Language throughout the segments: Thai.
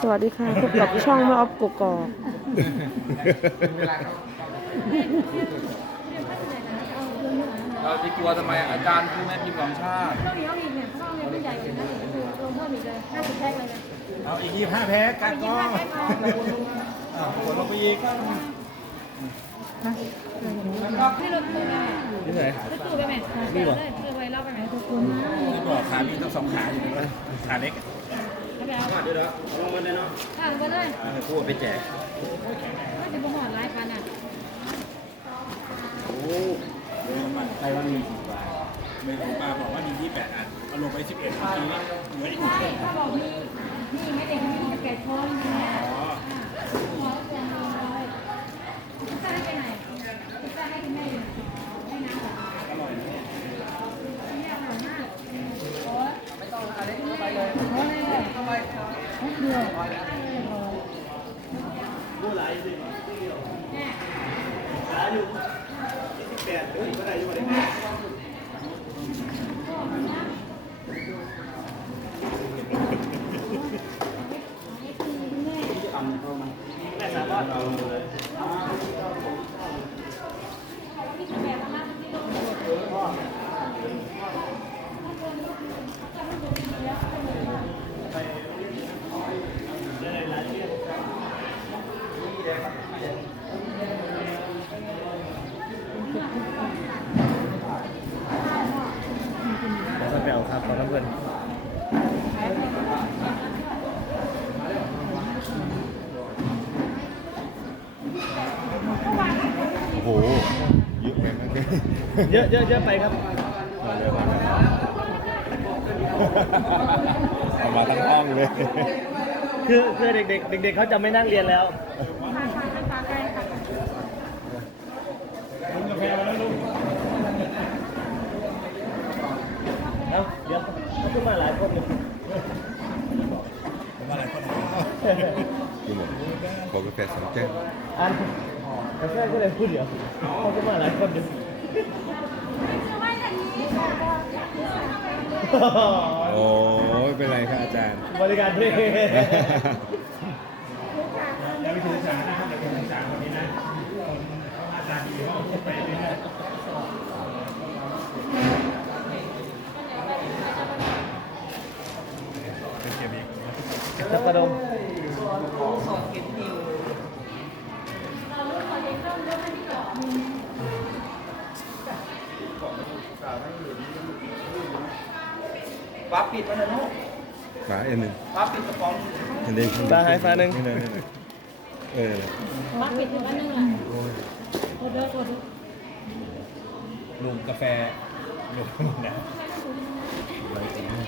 สวัสดีค่ะพบกับช่องแม่ออฟกกอกเราจะกลัวทำไมอาจารย์คือแม่พิมพ์ของชาติต้องมีเอาอีกเนี่ยเพราะว่ามันใหญ่เลยนะคือรวมเพิ่มอีกเลยห้าสิบแพ็คเลยนะเอาอีกยี่ห้าแพ็คกันยี่ก็ห้าแพ็คเอาอะกดลงไปอีกให้รถตู้ไปไหมนี่ไหนรถตู้ไปไหมนี่หรอเพื่อไว้เล่าไปไหมทุกคนที่บอกขามีต้องสองขาอยู่นะขาเล็กแล้ว ไปเอาเดี๋ยวเดี๋ยวลงมาเลยเนาะข้างไปเลยให้พูดไปแจก ว่าจะบ่หอดหลายพันน่ะโอ้ใครว่ามีสิบบาทเม่รู้ป้าบอกว่ามีที่แปดอันเอาลงไปสิบเอ็ดเมื่อกี้เหลืออีก ใช่ถ้าบอกมีนี่ไม่เด็กมีแก่คนเนี่ย อ๋อ หัวเตียงร้อยจะให้ไปไหนจะให้คุณแม่ให้น้ำเหรอ อร่อยนะ เนี่ยอร่อยมากโอ้ยไม่ต้องอะไรไปเลยโอ้ยทำไมเดียว รู้หลาย สิแม่หลายอยู่สิบแปดเฮ้ยก็ได้อยู่เลยแม่สามารถเอาเลยขอท่านแปลครับขอท่านเพื่อนโอ้โหเยอะแม่งเลยเยอะเยอะเยอะไปครับ เอามาทั้งห้องเลย คือคือเด็กๆเด็กๆเขาจะไม่นั่งเรียนแล้วฝากฝากฝากใครค่ะลุงกาแฟมาแล้วลุงเอ้าเดี๋ยวเขาขึ้นมาหลายคนเลยมาหลายคนคือหมดขอกาแฟสองแก้วอันกาแฟก็เลยพูดเดี๋ยวเขาขึ้นมาหลายคนเดี๋ยวโอ้ย เป็นไรครับอาจารย์ บริการเพลงยังไม่ถึงสารนะครับเดี๋ยวถึงสารวันนี้นะอาจารย์ดีเขาพูดไปเรื่อยเป็นเกมอีกจับกระดมฟ้าปิดไว้นะลูกฝาอันหนึ่งฟ้าปิดกระ ป๋องอันนี้ฟ้าหายฟ้าหนึ่งนี่เลยนี่เลยเออมาปิดอยู่อันนึงล่ะโอ้เด้อโอ้เด้อลุงกาแฟลุงนะนะ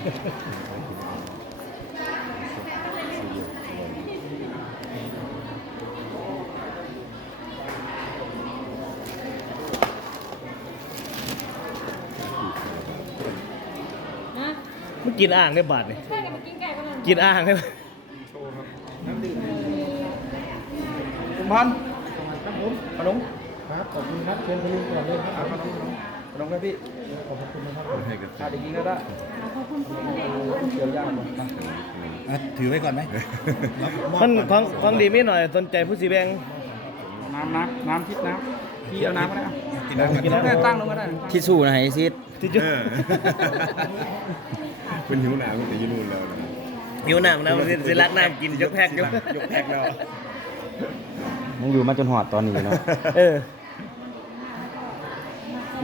กินอ่างได้บาทนี่ใช่กันมากินไก่กันเลยกินอ่างได้คุณพันธุ์ขนมครับขอบคุณครับเชิญคุณลุงก่อนเลยครับขนมขนมครับพี่ขอบคุณนะครับให้กันขาดอย่างนี้ก็ได้ขอบคุณคุณแม่เดี๋ยวยากหมดถือไว้ก่อนไหมมันของของดีไม่หน่อยสนใจผู้สีแบงน้ำน้ำน้ำทิพย์น้ำพี่เอาน้ำก็ได้กินน้ำกินเอาน้ำได้ตั้งลงก็ได้ทิชชู่นะไอซิดที่จุด เออเป็นหิวหนาวตั้งแต่อยืนนู่นแล้วนะหิวน้ำนะมันสิรักน้ำกินยกแพ็กยกยกแพ็กแล้วยังอยู่มาจนหอดตอนนี้เนาะเออ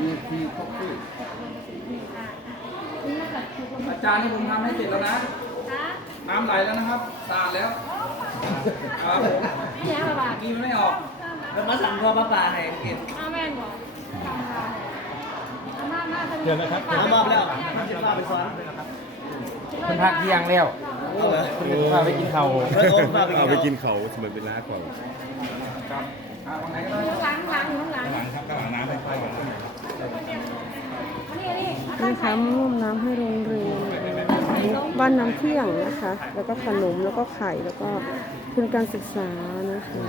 มีพี่ครบพี่อาจารย์นี่ผมทำให้เสร็จแล้วนะค่ะน้ำไหลแล้วนะครับสะอาดแล้ว ครับผมนี่ยังระบาดกินไม่ออกแล้วมาสั่งพอปลาปลาให้กินอ้าวแม่นบอกหน้าหน้าเดี๋ยวนะครับน้ำมอบแล้วน้ำจิ้มปลาไปซ้อนเป็น พักเที่ยงแล้วเอาเลยพาไปกินข้าวเออโอ้ปลาไปกินเอาไปกินเขาสมัยเป็นร้านเขาครับอ่าวันไหนก็ได้ล้างล้างอยู่ข้างหลังครับข้างหลังน้ำไปข้างหลังนี่นี่นะคะมาร่วมน้ำให้โรงเรียนบ้านน้ำเที่ยงนะคะ แล้วก็ขนมแล้วก็ไข่แล้วก็ทุนการศึกษานะคะ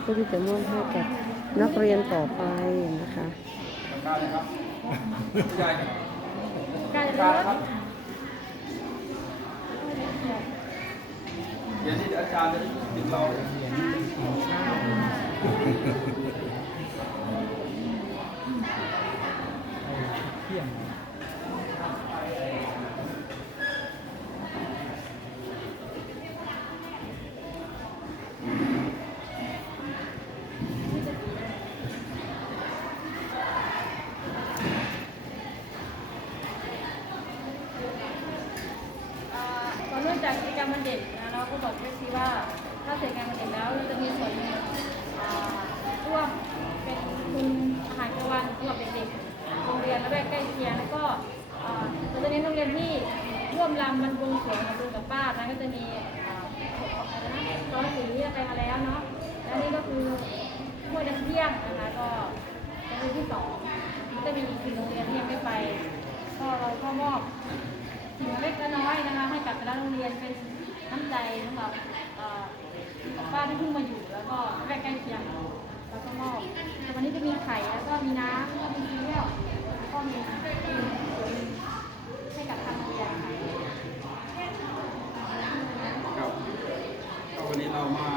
เพื่อที่จะมอบให้กับนักเรียนต่อไปนะคะ การได้ครับเดี๋ยวนี้อาจารย์จะได้ติดเรา เริ่มจารรมวันเด็กนะเราก็บอกด้วยซีว่า ถ้าเสร็จงานวันเด็กแล้วเราจะมีส่วนหนึ่งเร่วมเป็นทุนอาหารกลางวันสำหรับเด็กๆโรงเรียนและแวกใกล้เคียงแล้วก็เอ่อเราจะเน้นโรงเรียนที่ร่วมรำมันบวงสรวงกับลุงกับป้านะก็จะมีเอ่อะไรนะร้อยสีไปมาแล้วเนาะและนี่ก็คือห้วยน้ำเที่ยงนะคะก็เป็นที่สองก็จะมีอีกสี่โรงเรียนที่ยังไม่ไป ก็เราก็มอบสิ่งเล็กน้อยนะคะให้กับแต่ละโรงเรียนเป็น น้ำใจสำหรับป้าที่เพิ่งมาอยู่แล้วก็ใกล้ใกล้เคียงแล้วก็มอบแต่วันนี้จะมีไข่แล้วก็มีน้ำแล้วก็มีซีเรียลแล้วก็มีให้กับทางโรงเรียนครับก็วันนี้เรามา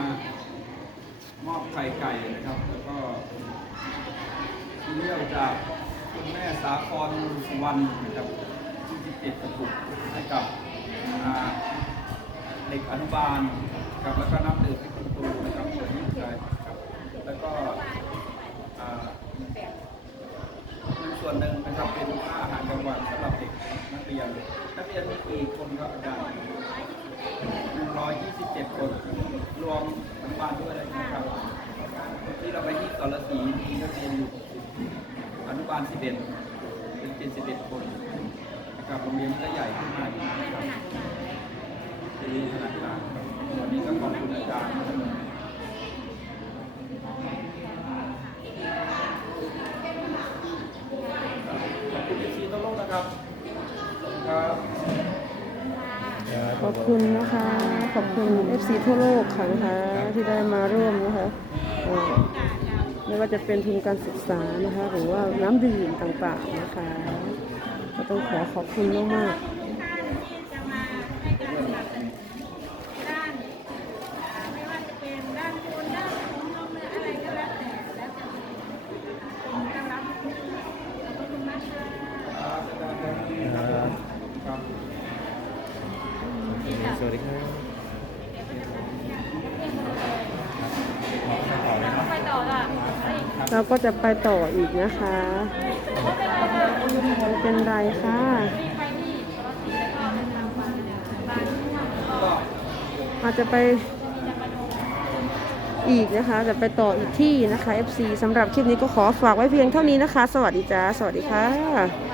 มอบไข่ไก่นะครับ แล้วก็ซีเรียลจากคุณแม่สาครสุวรรณนะครับที่ติดกระปุกให้กับอ่า ด็กอนุบาลครับแล้วก็นับดื่มให้คุณครูนะครับผมใช่ครับแล้วก็อ่าส่วนหนึ่งนะครับเป็นค่าอาหารกลางวันสำหรับเด็กนักเรียนนักเรียนมีกี่คนครับอาจารย์127คน รวมอนุบาลด้วยนะครับที่เราไปที่สรศรีมีนักเรียนอยู่อนุบาล11เอ็ดเป็น71คนนะครับโรงเรียนก็ใหญ่ขึ้นมาอีกนะครับ เป็นเรียนขนาดกลางวันนี้ก็ขอบคุณอาจารย์ขอบคุณเอซีตโลกนะครับครับขอบคุณนะคะ ขอบคุณ FC ทั่วโลกค่ะนะคะที่ได้มาร่วมนะคะไม่ว่าจะเป็นทุนการศึกษานะคะ หรือว่าน้ำดื่มต่างๆนะคะ ก็ต้องขอขอบคุณมากๆ ด้านไม่ว่าจะเป็นด้านทุนด้านของนมเนื้ออะไรก็แล้วแต่แล้วแต่ผมต้อนรับขอบคุณมากค่ะครับอาจารย์ครับครับสวัสดีครับไปต่อละเราก็จะไปต่ออีกนะคะไม่เป็นไรค่ะ ไปที่ปกติแล้วก็เป็นทางบ้านบ้านที่ว่าก็ อาจจะไปอีกนะคะ จะไปต่ออีกที่นะคะ FC สำหรับคลิปนี้ก็ขอฝากไว้เพียงเท่านี้นะคะ สวัสดีจ้า สวัสดีค่ะ